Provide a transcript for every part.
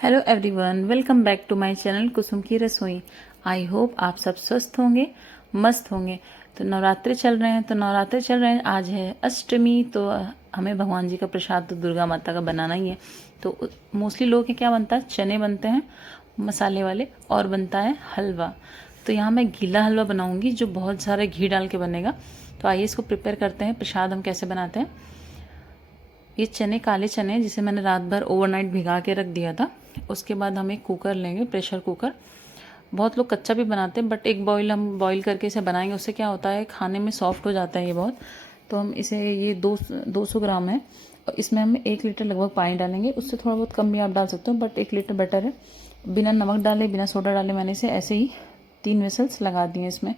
Hello everyone, welcome back to my channel Kusum की रसोई। I hope आप सब स्वस्थ होंगे, मस्त होंगे। तो नवरात्रि चल रहे हैं। आज है अष्टमी, तो हमें भगवान जी का प्रसाद तो दुर्गा माता का बनाना ही है। तो मोस्टली लोग के क्या बनता है, चने बनते हैं मसाले वाले और बनता है हलवा। तो यहाँ मैं गीला हलवा बनाऊँगी जो बहुत सारे घी डाल के बनेगा। तो आइए इसको प्रिपेयर करते हैं। प्रसाद हम कैसे बनाते हैं। ये चने काले चने जिसे मैंने रात भर ओवरनाइट भिगा के रख दिया था। उसके बाद हम एक कुकर लेंगे, प्रेशर कुकर। बहुत लोग कच्चा भी बनाते हैं, बट एक बॉईल हम बॉईल करके इसे बनाएंगे। उससे क्या होता है, खाने में सॉफ्ट हो जाता है ये बहुत। तो हम इसे, ये 200 ग्राम है और इसमें हम 1 लीटर लगभग पानी डालेंगे। उससे थोड़ा बहुत कम भी आप डाल सकते हो, बट 1 लीटर बेटर है। बिना नमक डाले, बिना सोडा डाले मैंने इसे ऐसे ही 3 विसल्स लगा दिए इसमें।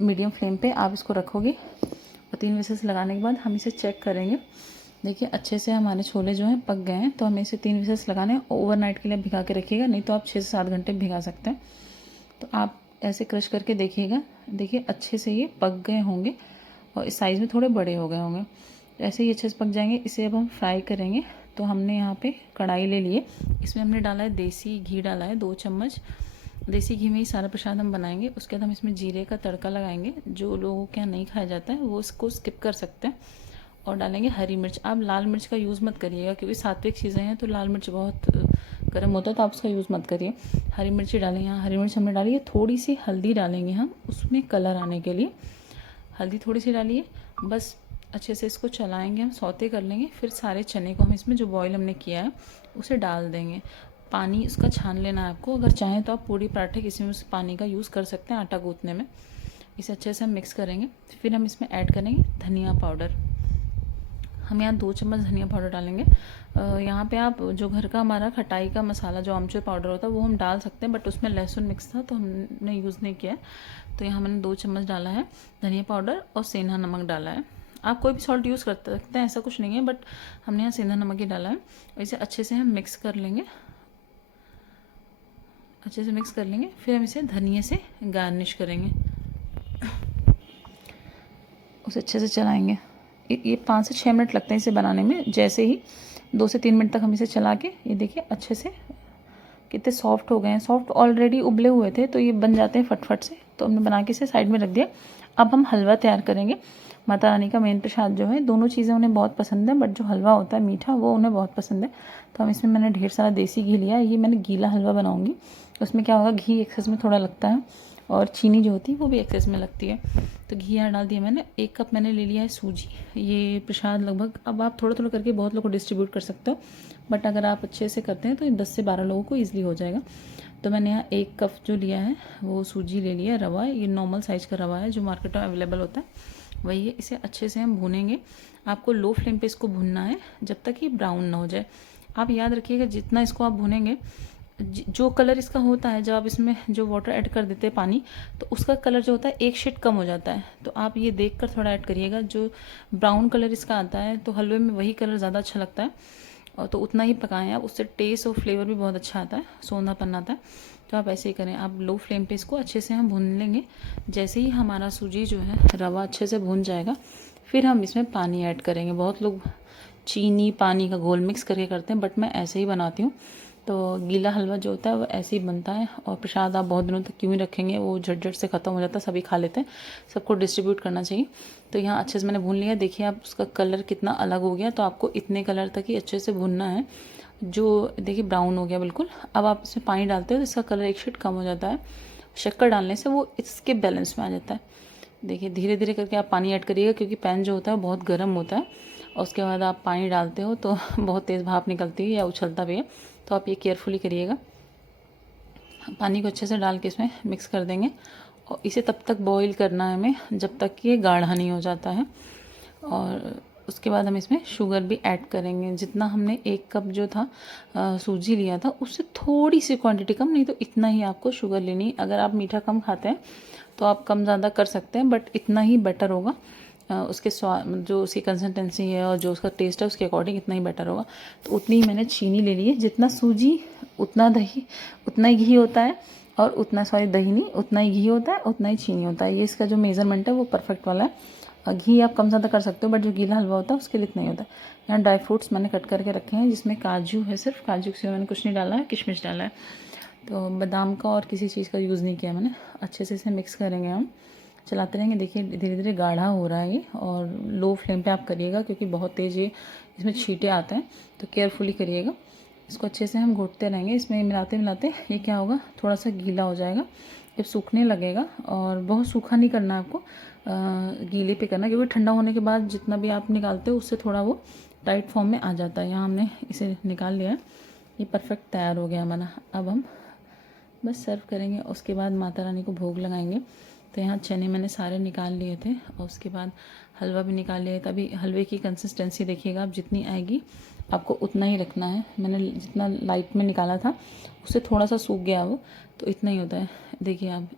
मीडियम फ्लेम पे आप इसको रखोगे और 3 विसल्स लगाने के बाद हम इसे चेक करेंगे। देखिए अच्छे से हमारे छोले जो हैं पक गए हैं। तो हमें इसे 3 विसल्स लगाने हैं। ओवरनाइट के लिए भिगा के रखिएगा, नहीं तो आप 6 से 7 घंटे भिगा सकते हैं। तो आप ऐसे क्रश करके देखिएगा। देखिए अच्छे से ये पक गए होंगे और इस साइज़ में थोड़े बड़े हो गए होंगे। तो ऐसे ही अच्छे से पक जाएंगे। इसे अब हम फ्राई करेंगे। तो हमने यहाँ पे कढ़ाई ले लिए, इसमें हमने डाला है देसी घी, डाला है 2 चम्मच। देसी घी में ही सारा प्रसाद हम बनाएंगे। उसके बाद हम इसमें जीरे का तड़का लगाएंगे। जो लोगों के यहाँ नहीं खाया जाता है वो इसको स्किप कर सकते हैं। और डालेंगे हरी मिर्च। आप लाल मिर्च का यूज़ मत करिएगा क्योंकि सात्विक चीज़ें हैं, तो लाल मिर्च बहुत गर्म होता है, तो आप उसका यूज़ मत करिए। हरी मिर्च डालें। यहाँ हरी मिर्च हमने डाली है। थोड़ी सी हल्दी डालेंगे हम उसमें कलर आने के लिए। हल्दी थोड़ी सी डालिए बस। अच्छे से इसको चलाएंगे, हम सौते कर लेंगे। फिर सारे चने को हम इसमें, जो बॉईल हमने किया है, उसे डाल देंगे। पानी इसका छान लेना है आपको। अगर चाहें तो आप पूड़ी पराठे किसी में उस पानी का यूज़ कर सकते हैं आटा गूँथने में। इसे अच्छे से हम मिक्स करेंगे। फिर हम इसमें ऐड करेंगे धनिया पाउडर। हम यहाँ 2 चम्मच धनिया पाउडर डालेंगे। यहाँ पे आप जो घर का हमारा खटाई का मसाला, जो आमचूर पाउडर होता है, वो हम डाल सकते हैं, बट उसमें लहसुन मिक्स था तो हमने यूज़ नहीं किया है। तो यहाँ मैंने 2 चम्मच डाला है धनिया पाउडर और सेंधा नमक डाला है। आप कोई भी सॉल्ट यूज़ कर सकते हैं, ऐसा कुछ नहीं है, बट हमने यहाँ सेंधा नमक ही डाला है। और इसे अच्छे से हम मिक्स कर लेंगे। अच्छे से मिक्स कर लेंगे। फिर हम इसे धनिया से गार्निश करेंगे। उसे अच्छे से चलाएंगे। ये 5 से 6 मिनट लगते हैं इसे बनाने में। जैसे ही 2 से 3 मिनट तक हम इसे चला के, ये देखिए अच्छे से कितने सॉफ्ट हो गए हैं। सॉफ्ट ऑलरेडी उबले हुए थे तो ये बन जाते हैं फटफट से। तो हमने बना के इसे साइड में रख दिया। अब हम हलवा तैयार करेंगे। माता रानी का मेन प्रसाद जो है, दोनों चीज़ें उन्हें बहुत पसंद है, बट जो हलवा होता है मीठा, वो उन्हें बहुत पसंद है। तो हम इसमें, मैंने ढेर सारा देसी घी लिया है। ये मैंने गीला हलवा बनाऊँगी। उसमें क्या होगा, घी एक्सेस में थोड़ा लगता है और चीनी जो होती है वो भी एक्सेस में लगती है। तो घी यहाँ डाल दिया मैंने। 1 कप मैंने ले लिया है सूजी। ये प्रसाद लगभग, अब आप थोड़ा थोड़ा करके बहुत लोगों को डिस्ट्रीब्यूट कर सकते हो, बट अगर आप अच्छे से करते हैं तो 10 से 12 लोगों को ईजिली हो जाएगा। तो मैंने यहाँ 1 कप जो लिया है वो सूजी ले लिया। रवा, ये नॉर्मल साइज़ का रवा है जो मार्केट में अवेलेबल होता है, वही है। इसे अच्छे से हम भूनेंगे। आपको लो फ्लेम पे इसको भूनना है जब तक ये ब्राउन ना हो जाए। आप याद रखिएगा, जितना इसको आप भूनेंगे, जो कलर इसका होता है, जब आप इसमें जो वाटर ऐड कर देते हैं पानी, तो उसका कलर जो होता है 1 शेड कम हो जाता है। तो आप ये देख कर थोड़ा ऐड करिएगा। जो ब्राउन कलर इसका आता है तो हलवे में वही कलर ज़्यादा अच्छा लगता है, और तो उतना ही पकाएं आप। उससे टेस्ट और फ्लेवर भी बहुत अच्छा आता है, सोंधापन आता है। तो आप ऐसे ही करें। आप लो फ्लेम पे इसको अच्छे से हम भून लेंगे। जैसे ही हमारा सूजी जो है, रवा अच्छे से भून जाएगा, फिर हम इसमें पानी ऐड करेंगे। बहुत लोग चीनी पानी का घोल मिक्स करके करते हैं, बट मैं ऐसे ही बनाती हूँ। तो गीला हलवा जो होता है वो ऐसे ही बनता है। और प्रसाद आप बहुत दिनों तक क्यों ही रखेंगे, वो झट से ख़त्म हो जाता है, सभी खा लेते हैं। सबको डिस्ट्रीब्यूट करना चाहिए। तो यहाँ अच्छे से मैंने भून लिया। देखिए आप, उसका कलर कितना अलग हो गया। तो आपको इतने कलर तक ही अच्छे से भूनना है। जो देखिए ब्राउन हो गया बिल्कुल। अब आप इसमें पानी डालते हो तो इसका कलर 1 शेड कम हो जाता है। शक्कर डालने से वो इसके बैलेंस में आ जाता है। देखिए धीरे धीरे करके आप पानी ऐड करिएगा, क्योंकि पैन जो होता है वो बहुत गर्म होता है। और उसके बाद आप पानी डालते हो तो बहुत तेज़ भाप निकलती है या उछलता भी है। तो आप ये केयरफुली करिएगा। पानी को अच्छे से डाल के इसमें मिक्स कर देंगे और इसे तब तक बॉईल करना है हमें जब तक कि ये गाढ़ा नहीं हो जाता है। और उसके बाद हम इसमें शुगर भी ऐड करेंगे। जितना हमने 1 कप जो था सूजी लिया था, उससे थोड़ी सी क्वांटिटी कम, नहीं तो इतना ही आपको शुगर लेनी। अगर आप मीठा कम खाते हैं तो आप कम ज़्यादा कर सकते हैं, बट इतना ही बेटर होगा। उसके स्वाद, जो उसकी कंसिस्टेंसी है और जो उसका टेस्ट है, उसके अकॉर्डिंग इतना ही बेटर होगा। तो उतनी ही मैंने चीनी ले ली है। जितना सूजी उतना दही, उतना ही घी होता है। और उतना, सॉरी दही नहीं, उतना ही घी होता है, उतना ही चीनी होता है। ये इसका जो मेज़रमेंट है वो परफेक्ट वाला है। घी आप कम ज़्यादा कर सकते हो, बट जो गीला हलवा होता है उसके लिए इतना ही होता है। यहाँ ड्राई फ्रूट्स मैंने कट करके रखे हैं, जिसमें काजू है, सिर्फ काजू के मैंने कुछ नहीं डाला है, किशमिश डाला है। तो बादाम का और किसी चीज़ का यूज़ नहीं किया मैंने। अच्छे से इसे मिक्स करेंगे हम, चलाते रहेंगे। देखिए धीरे धीरे गाढ़ा हो रहा है ये, और लो फ्लेम पे आप करिएगा क्योंकि बहुत तेज़ ये इसमें छींटे आते हैं, तो केयरफुली करिएगा। इसको अच्छे से हम घोटते रहेंगे, इसमें मिलाते मिलाते ये क्या होगा, थोड़ा सा गीला हो जाएगा। जब सूखने लगेगा, और बहुत सूखा नहीं करना है आपको, गीले पे करना, क्योंकि ठंडा होने के बाद जितना भी आप निकालते हो उससे थोड़ा वो टाइट फॉर्म में आ जाता है। यहाँ हमने इसे निकाल लिया है, ये परफेक्ट तैयार हो गया हमारा। अब हम बस सर्व करेंगे, उसके बाद माता रानी को भोग लगाएंगे। तो यहाँ चने मैंने सारे निकाल लिए थे, और उसके बाद हलवा भी निकाल लिया। तभी हलवे की कंसिस्टेंसी देखिएगा आप, जितनी आएगी आपको उतना ही रखना है। मैंने जितना लाइट में निकाला था उससे थोड़ा सा सूख गया वो, तो इतना ही होता है। देखिए आप,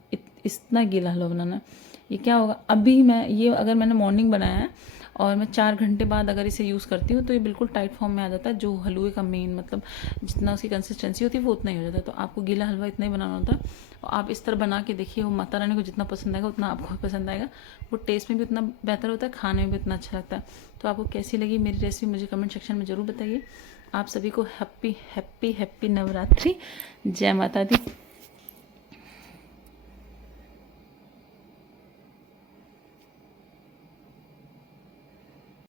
इतना गीला हलवा बनाना है। ये क्या होगा, अभी मैं ये अगर मैंने मॉर्निंग बनाया है और मैं 4 घंटे बाद अगर इसे यूज़ करती हूँ तो ये बिल्कुल टाइट फॉर्म में आ जाता है। जो हलवे का मेन मतलब जितना उसकी कंसिस्टेंसी होती है वो उतना ही हो जाता है। तो आपको गीला हलवा इतना ही बनाना होता है, और आप इस तरह बना के देखिए, वो माता रानी को जितना पसंद आएगा उतना आपको भी पसंद आएगा। वो टेस्ट में भी उतना बेहतर होता है, खाने में भी उतना अच्छा लगता है। तो आपको कैसी लगी मेरी रेसिपी मुझे कमेंट सेक्शन में ज़रूर बताइए। आप सभी को हैप्पी हैप्पी हैप्पी नवरात्रि। जय माता दी।